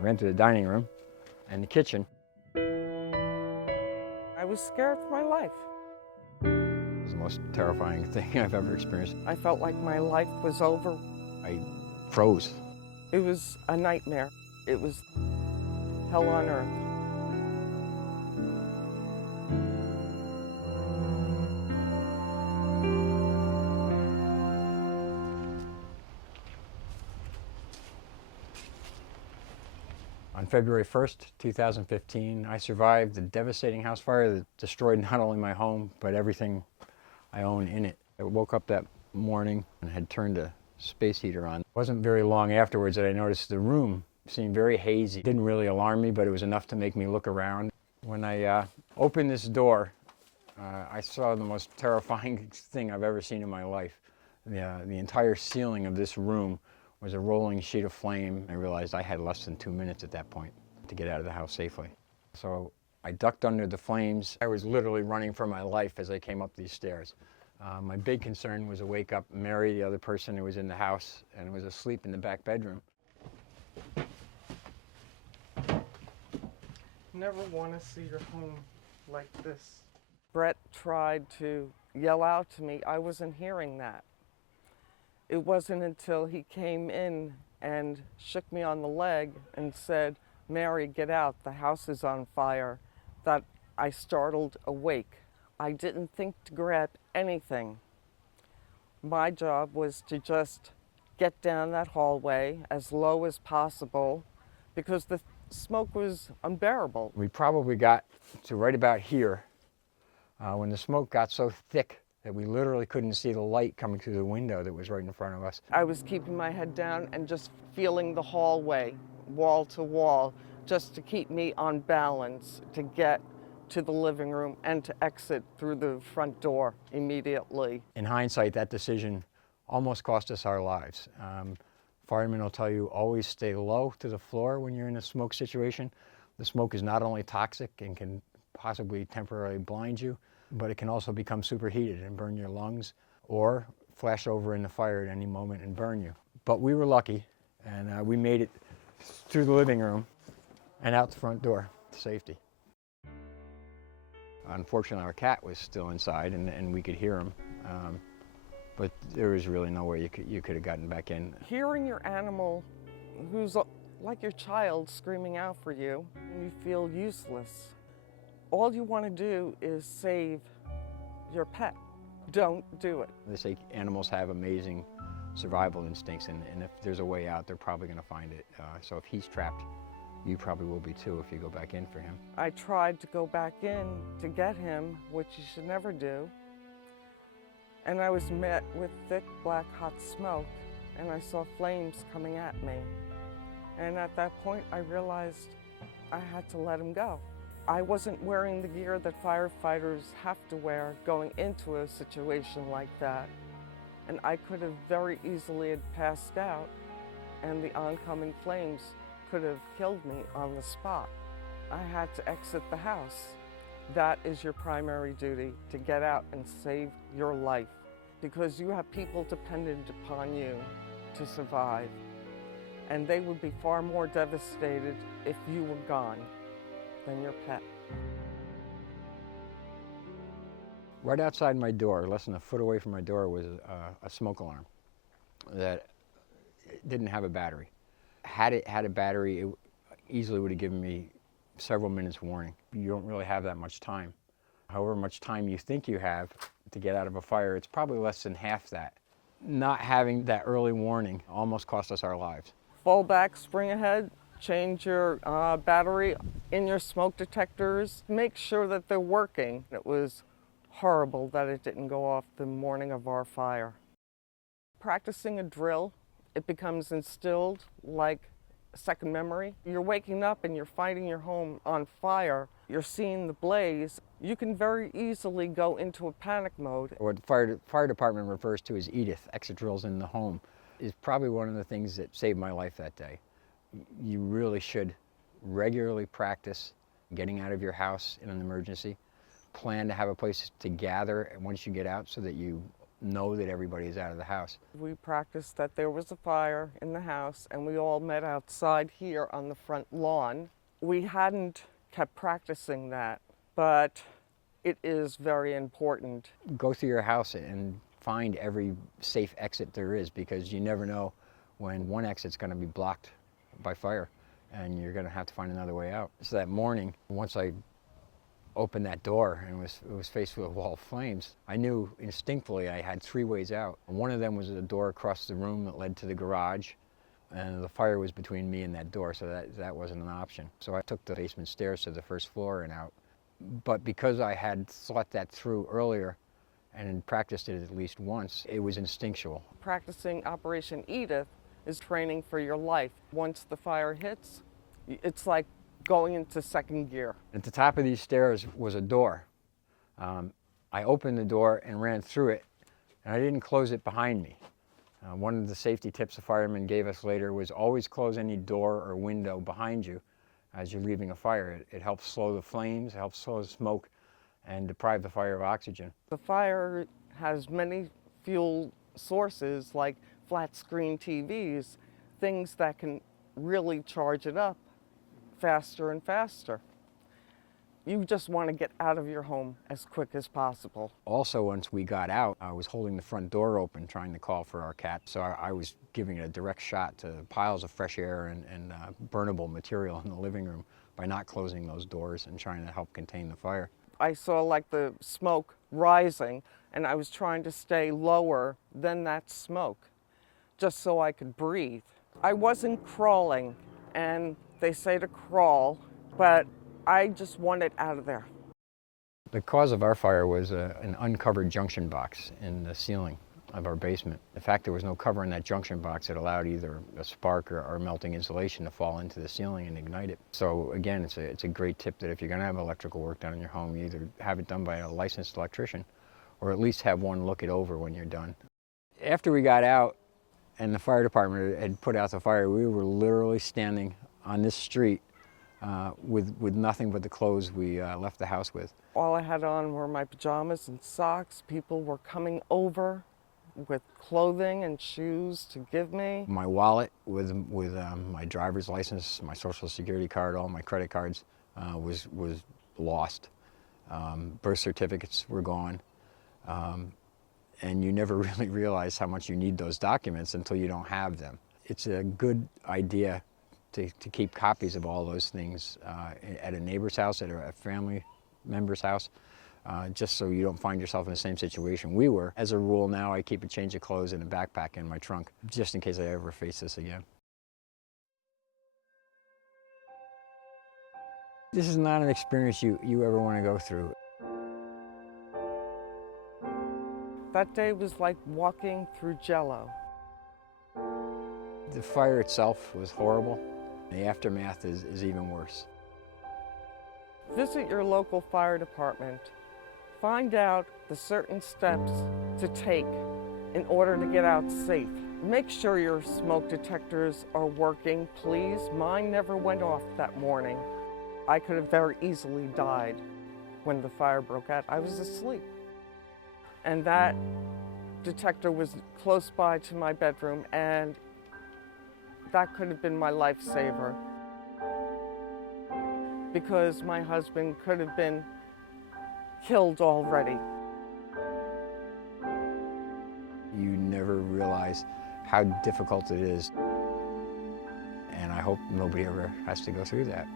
Ran to the dining room and the kitchen. I was scared for my life. It was the most terrifying thing I've ever experienced. I felt like my life was over. I froze. It was a nightmare. It was hell on earth. On February 1st, 2015, I survived a devastating house fire that destroyed not only my home, but everything I own in it. I woke up that morning and had turned a space heater on. It wasn't very long afterwards that I noticed the room seemed very hazy. It didn't really alarm me, but it was enough to make me look around. When I opened this door, I saw the most terrifying thing I've ever seen in my life. The entire ceiling of this room was a rolling sheet of flame. I realized I had less than 2 minutes at that point to get out of the house safely. So I ducked under the flames. I was literally running for my life as I came up these stairs. My big concern was to wake up Mary, the other person who was in the house and was asleep in the back bedroom. Never want to see your home like this. Brett tried to yell out to me. I wasn't hearing that. It wasn't until he came in and shook me on the leg and said, "Mary, get out, the house is on fire," that I startled awake. I didn't think to grab anything. My job was to just get down that hallway as low as possible because the smoke was unbearable. We probably got to right about here when the smoke got so thick that we literally couldn't see the light coming through the window that was right in front of us. I was keeping my head down and just feeling the hallway, wall to wall, just to keep me on balance, to get to the living room and to exit through the front door immediately. In hindsight, that decision almost cost us our lives. Firemen will tell you always stay low to the floor when you're in a smoke situation. The smoke is not only toxic and can possibly temporarily blind you, but it can also become superheated and burn your lungs or flash over in the fire at any moment and burn you. But we were lucky, and we made it through the living room and out the front door to safety. Unfortunately, our cat was still inside, and we could hear him, but there was really no way you could have gotten back in. Hearing your animal, who's like your child, screaming out for you, you feel useless. All you want to do is save your pet. Don't do it. They say animals have amazing survival instincts, and if there's a way out, they're probably going to find it. So if he's trapped, you probably will be too if you go back in for him. I tried to go back in to get him, which you should never do. And I was met with thick, black, hot smoke, and I saw flames coming at me. And at that point, I realized I had to let him go. I wasn't wearing the gear that firefighters have to wear going into a situation like that. And I could have very easily had passed out, and the oncoming flames could have killed me on the spot. I had to exit the house. That is your primary duty, to get out and save your life, because you have people dependent upon you to survive. And they would be far more devastated if you were gone than your pet. Right outside my door, less than a foot away from my door, was a smoke alarm that didn't have a battery. Had it had a battery, it easily would have given me several minutes warning. You don't really have that much time. However much time you think you have to get out of a fire, it's probably less than half that. Not having that early warning almost cost us our lives. Fall back, spring ahead, change your battery in your smoke detectors. Make sure that they're working. It was horrible that it didn't go off the morning of our fire. Practicing a drill, it becomes instilled like second memory. You're waking up and you're finding your home on fire. You're seeing the blaze. You can very easily go into a panic mode. What the fire department refers to as EDITH, exit drills in the home, is probably one of the things that saved my life that day. You really should regularly practice getting out of your house in an emergency. Plan to have a place to gather once you get out so that you know that everybody is out of the house. We practiced that there was a fire in the house and we all met outside here on the front lawn. We hadn't kept practicing that, but it is very important. Go through your house and find every safe exit there is, because you never know when one exit's going to be blocked by fire and you're going to have to find another way out. So that morning, once I opened that door and it was faced with a wall of flames, I knew instinctively I had 3 ways out. One of them was a door across the room that led to the garage, and the fire was between me and that door, so that wasn't an option. So I took the basement stairs to the first floor and out. But because I had thought that through earlier and practiced it at least once, it was instinctual. Practicing Operation Edith is training for your life. Once the fire hits, it's like going into second gear. At the top of these stairs was a door. I opened the door and ran through it, and I didn't close it behind me. One of the safety tips the firemen gave us later was always close any door or window behind you as you're leaving a fire. It helps slow the flames, it helps slow the smoke, and deprive the fire of oxygen. The fire has many fuel sources like flat screen TVs, things that can really charge it up faster and faster. You just want to get out of your home as quick as possible. Also, once we got out, I was holding the front door open trying to call for our cat, so I was giving it a direct shot to piles of fresh air and burnable material in the living room by not closing those doors and trying to help contain the fire. I saw like the smoke rising, and I was trying to stay lower than that smoke just so I could breathe. I wasn't crawling, and they say to crawl, but I just wanted out of there. The cause of our fire was an uncovered junction box in the ceiling of our basement. In fact, there was no cover in that junction box that allowed either a spark or melting insulation to fall into the ceiling and ignite it. So again, it's a great tip that if you're going to have electrical work done in your home, you either have it done by a licensed electrician or at least have one look it over when you're done. After we got out and the fire department had put out the fire, we were literally standing on this street with nothing but the clothes we left the house with. All I had on were my pajamas and socks. People were coming over with clothing and shoes to give me. My wallet with my driver's license, my social security card, all my credit cards was lost. Birth certificates were gone. And you never really realize how much you need those documents until you don't have them. It's a good idea to keep copies of all those things at a neighbor's house, at a family member's house, just so you don't find yourself in the same situation we were. As a rule now, I keep a change of clothes in a backpack in my trunk, just in case I ever face this again. This is not an experience you ever want to go through. That day was like walking through Jell-O. The fire itself was horrible. The aftermath is even worse. Visit your local fire department. Find out the certain steps to take in order to get out safe. Make sure your smoke detectors are working, please. Mine never went off that morning. I could have very easily died when the fire broke out. I was asleep. And that detector was close by to my bedroom, and that could have been my lifesaver, because my husband could have been killed already. You never realize how difficult it is, and I hope nobody ever has to go through that.